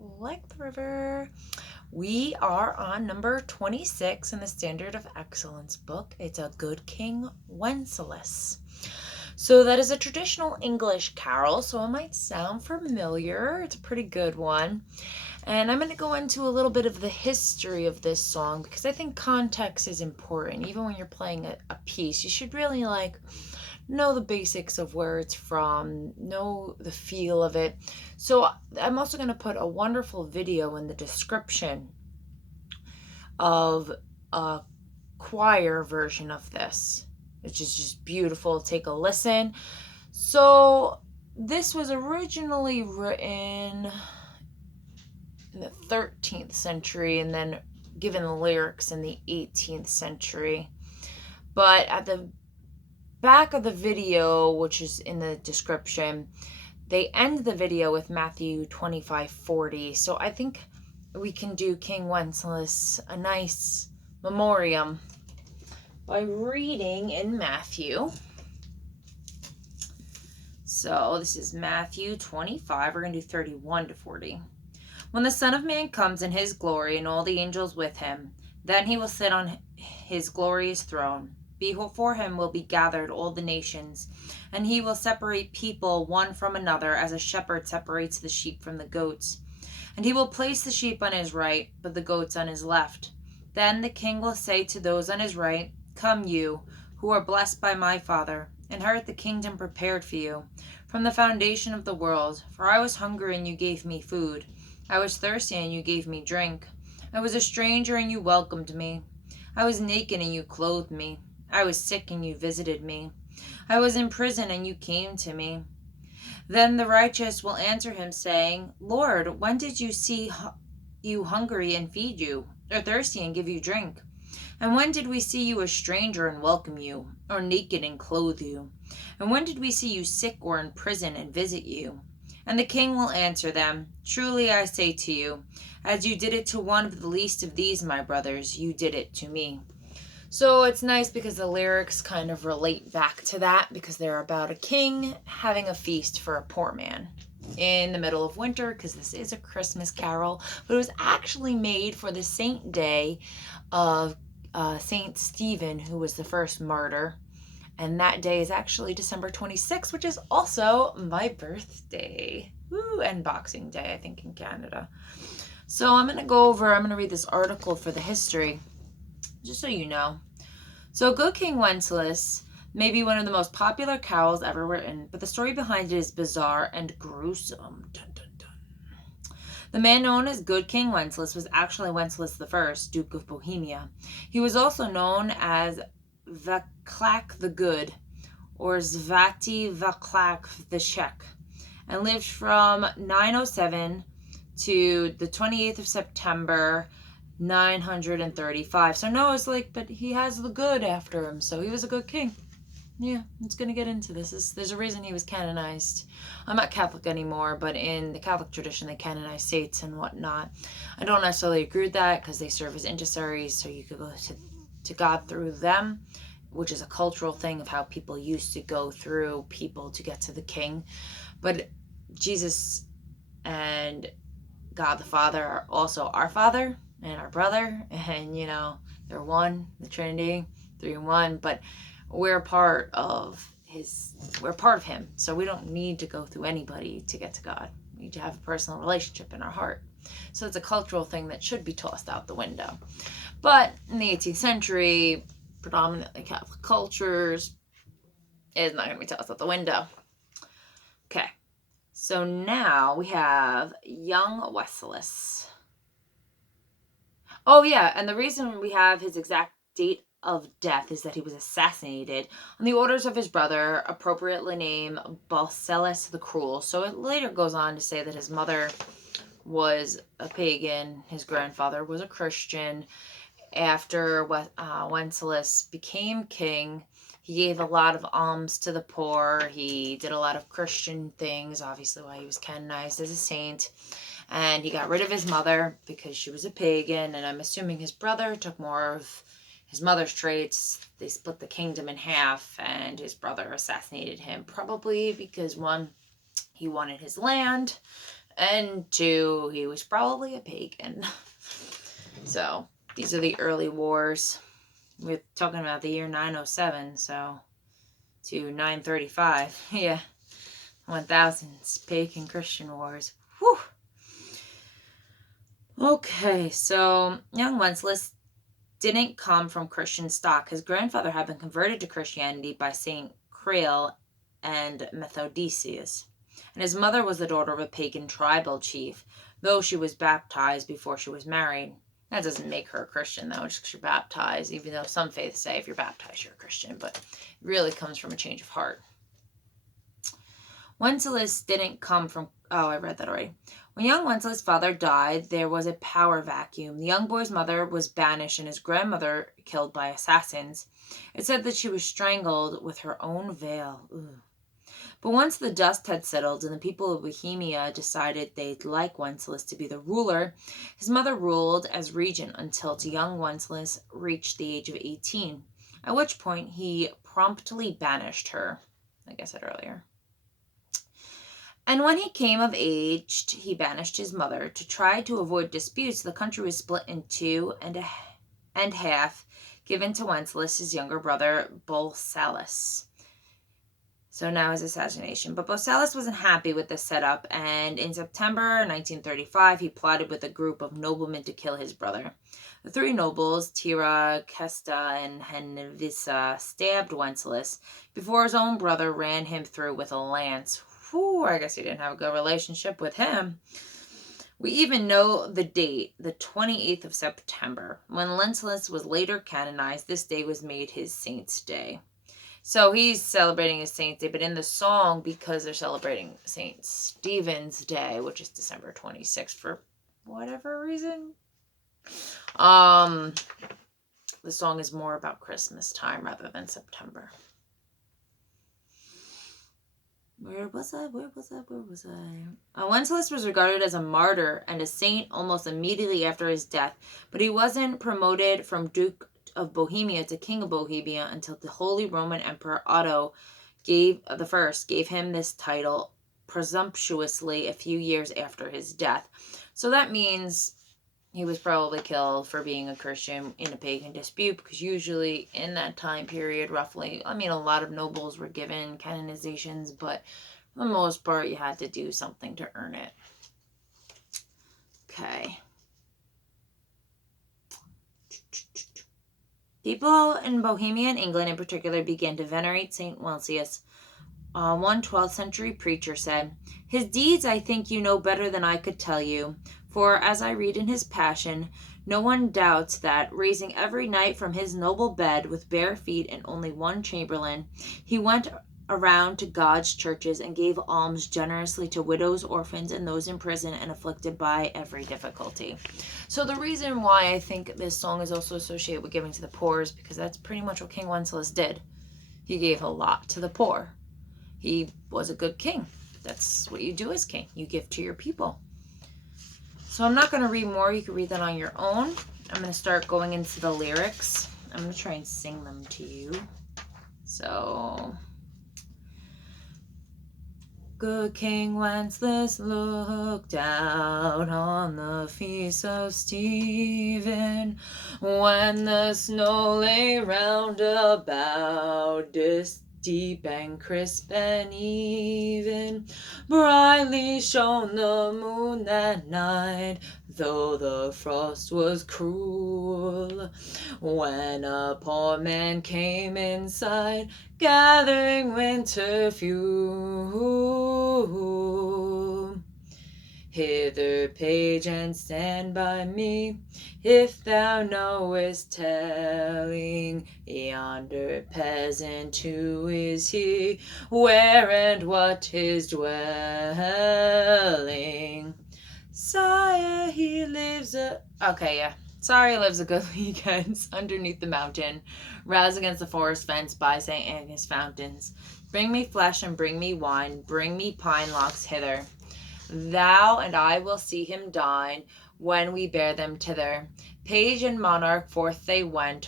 like the river. We are on number 26 in the Standard of Excellence book. It's a Good King Wencelas. So that is a traditional English carol, so it might sound familiar. It's a pretty good one. And I'm going to go into a little bit of the history of this song because I think context is important. Even when you're playing a piece, you should really know the basics of where it's from, know the feel of it. So I'm also going to put a wonderful video in the description of a choir version of this, which is just beautiful. Take a listen. So this was originally written in the 13th century and then given the lyrics in the 18th century. But at the back of the video, which is in the description, they end the video with Matthew 25:40. So I think we can do King Wencelas a nice memoriam by reading in Matthew. So this is Matthew 25. We're going to do 31 to 40. When the Son of Man comes in his glory and all the angels with him, then he will sit on his glorious throne. Before him will be gathered all the nations, and he will separate people one from another as a shepherd separates the sheep from the goats. And he will place the sheep on his right, but the goats on his left. Then the king will say to those on his right, "Come you, who are blessed by my Father, inherit the kingdom prepared for you from the foundation of the world. For I was hungry, and you gave me food. I was thirsty, and you gave me drink. I was a stranger, and you welcomed me. I was naked, and you clothed me. I was sick, and you visited me. I was in prison, and you came to me." Then the righteous will answer him, saying, "Lord, when did you see you hungry and feed you, or thirsty and give you drink? And when did we see you a stranger and welcome you, or naked and clothe you? And when did we see you sick or in prison and visit you?" And the king will answer them, "Truly I say to you, as you did it to one of the least of these my brothers, you did it to me." So it's nice because the lyrics kind of relate back to that because they're about a king having a feast for a poor man in the middle of winter, because this is a Christmas carol, but it was actually made for the saint day of Saint Stephen, who was the first martyr. And that day is actually December 26th, which is also my birthday. Woo, and Boxing Day, I think, in Canada. So I'm going to read this article for the history, just so you know. So Good King Wencelas may be one of the most popular carols ever written, but the story behind it is bizarre and gruesome. Dun, dun, dun. The man known as Good King Wencelas was actually Wencelas I, Duke of Bohemia. He was also known as Vaclav the Good, or Svati Vaclav the Czech, and lived from 907 to the 28th of September 935. So no, it's like, but he has the good after him, so he was a good king. Yeah, it's going to get into this. There's a reason he was canonized. I'm not Catholic anymore, but in the Catholic tradition, they canonize saints and whatnot. I don't necessarily agree with that because they serve as intercessories, so you could go to God through them, which is a cultural thing of how people used to go through people to get to the king. But Jesus and God the Father are also our Father and our brother, and they're one, the Trinity, 3 in 1, but we're part of him, so we don't need to go through anybody to get to God. We need to have a personal relationship in our heart. So it's a cultural thing that should be tossed out the window. But in the 18th century, predominantly Catholic cultures, is not going to be tossed out the window. Okay, so now we have young Wencelas. Oh yeah, and the reason we have his exact date of death is that he was assassinated on the orders of his brother, appropriately named Balcelus the Cruel. So it later goes on to say that his mother was a pagan, his grandfather was a Christian. After Wencelas became king, he gave a lot of alms to the poor. He did a lot of Christian things, obviously why he was canonized as a saint. And he got rid of his mother because she was a pagan, and I'm assuming his brother took more of his mother's traits. They split the kingdom in half, and his brother assassinated him, probably because, one, he wanted his land, And 2, he was probably a pagan. So these are the early wars. We're talking about the year 907, so to 935. Yeah, 1000s, pagan Christian wars. Whew. Okay, so young Wenceslas didn't come from Christian stock. His grandfather had been converted to Christianity by Saint Cyril and Methodius, and his mother was the daughter of a pagan tribal chief, though she was baptized before she was married. That doesn't make her a Christian, though, just because you're baptized, even though some faiths say if you're baptized, you're a Christian, but it really comes from a change of heart. Wencelas didn't come from... Oh, I read that already. When young Wenceslas' father died, there was a power vacuum. The young boy's mother was banished and his grandmother killed by assassins. It said that she was strangled with her own veil. Ugh. But once the dust had settled and the people of Bohemia decided they'd like Wenceslas to be the ruler, his mother ruled as regent until young Wenceslas reached the age of 18, at which point he promptly banished her, like I said earlier. And when he came of age, he banished his mother. To try to avoid disputes, the country was split in two and half, given to Wencelas, his younger brother, Bolsalas. So now his assassination. But Bolsalas wasn't happy with this setup, and in September 1935, he plotted with a group of noblemen to kill his brother. The 3 nobles, Tira, Kesta, and Henvisa, stabbed Wencelas before his own brother ran him through with a lance. Whew, I guess he didn't have a good relationship with him. We even know the date, the 28th of September. When Wencelas was later canonized, this day was made his saint's day. So he's celebrating his saint's day, but in the song, because they're celebrating St. Stephen's Day, which is December 26th for whatever reason, the song is more about Christmas time rather than September. Where was I? Wencelas was regarded as a martyr and a saint almost immediately after his death, but he wasn't promoted from Duke of Bohemia to King of Bohemia until the Holy Roman Emperor Otto gave him this title presumptuously a few years after his death. So that means he was probably killed for being a Christian in a pagan dispute, because usually in that time period, roughly, a lot of nobles were given canonizations, but for the most part, you had to do something to earn it. Okay. People in Bohemia and England in particular began to venerate St. Wencelas. One 12th century preacher said, "His deeds I think you know better than I could tell you. For, as I read in his Passion, no one doubts that, raising every night from his noble bed with bare feet and only one chamberlain, he went around to God's churches and gave alms generously to widows, orphans, and those in prison and afflicted by every difficulty." So the reason why I think this song is also associated with giving to the poor is because that's pretty much what King Wencelas did. He gave a lot to the poor. He was a good king. That's what you do as king. You give to your people. So I'm not going to read more. You can read that on your own. I'm going to start going into the lyrics. I'm going to try and sing them to you. So, Good King Wencelas looked out on the feast of Stephen, when the snow lay round about, deep and crisp and even. Brightly shone the moon that night, though the frost was cruel, when a poor man came in sight, gathering winter fuel. Hither, page, and stand by me, if thou knowest telling yonder peasant who is he, where and what his dwelling. Sire, he lives Sire, he lives a good league hence, underneath the mountain, roused against the forest fence by St. Agnes fountains. Bring me flesh and bring me wine, bring me pine logs hither. Thou and I will see him dine, when we bear them thither. Page and monarch, forth they went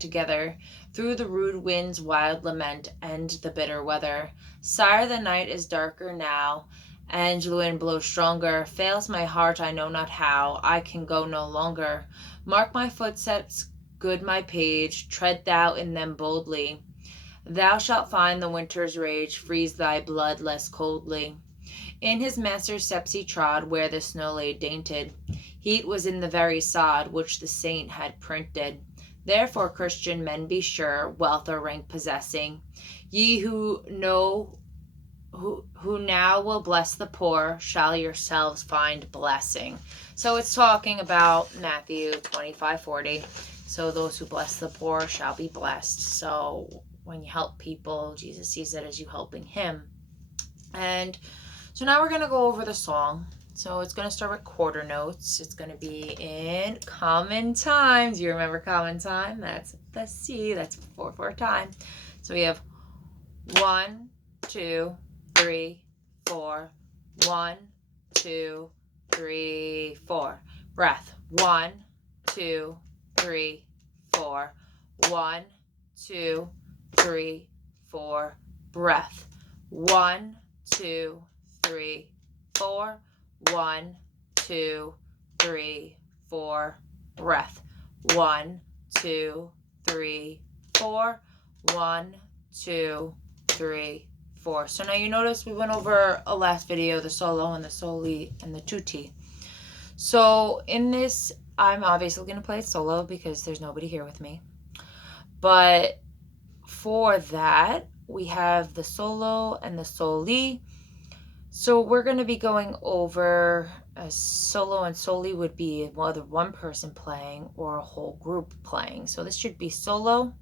together, through the rude wind's wild lament, and the bitter weather. Sire, the night is darker now, and the wind blows stronger. Fails my heart, I know not how. I can go no longer. Mark my footsteps, good my page. Tread thou in them boldly. Thou shalt find the winter's rage. Freeze thy blood less coldly. In his master's steps he trod, where the snow lay dainted. Heat was in the very sod, which the saint had printed. Therefore, Christian men, be sure, wealth or rank possessing, ye who know who now will bless the poor, shall yourselves find blessing. So it's talking about Matthew 25:40. So those who bless the poor shall be blessed. So when you help people, Jesus sees it as you helping him. And so now we're going to go over the song. So it's going to start with quarter notes. It's going to be in common time. Do you remember common time? That's the C. That's 4/4 time. So we have 1, 2, 3, 4. 1, 2, 3, 4. Breath. 1, 2, 3, 4. 1, 2, 3, 4. Breath. 1, 2, 3, 4. 1, 2, 3, 4. Breath. 1, 2, 3, 4. 1, 2, 3, 4. So now you notice we went over a last video, the solo and the soli and the tutti. So in this, I'm obviously going to play it solo because there's nobody here with me. But for that, we have the solo and the soli. So we're going to be going over a solo and soli would be whether one person playing or a whole group playing. So this should be solo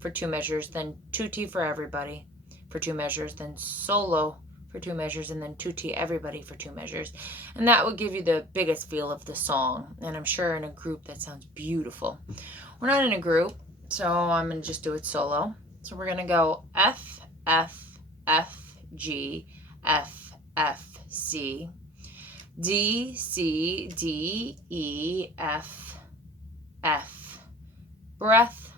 for 2 measures, then tutti for everybody for 2 measures, then solo for 2 measures, and then tutti everybody for 2 measures. And that will give you the biggest feel of the song. And I'm sure in a group that sounds beautiful. We're not in a group, so I'm going to just do it solo. So we're going to go F, F, F, G, F, F, C, D, C, D, E, F, F. Breath.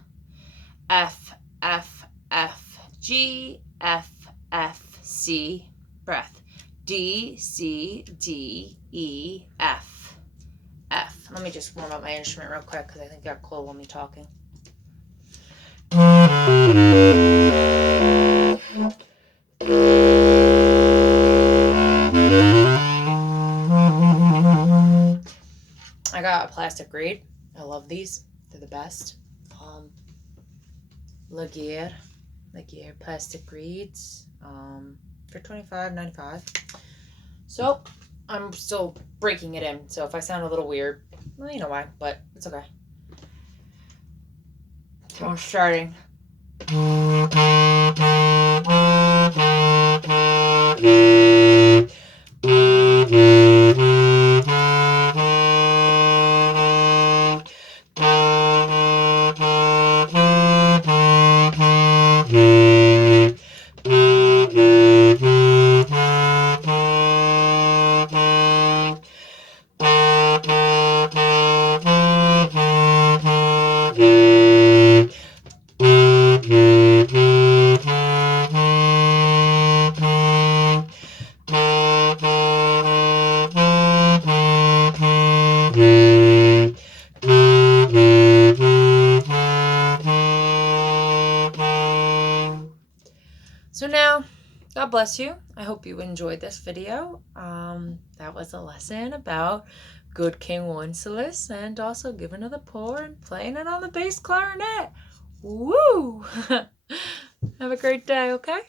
F, F, F, G, F, F, C. Breath. D, C, D, E, F, F. Let me just warm up my instrument real quick because I think I got cold when me talking. I got a plastic reed. I love these. They're the best. Laguerre plastic reeds for $25.95. So I'm still breaking it in. So if I sound a little weird, well, you know why, but it's okay. So I'm starting. So now, God bless you. I hope you enjoyed this video. That was a lesson about Good King Wencelas and also giving to the poor and playing it on the bass clarinet. Woo! Have a great day, okay?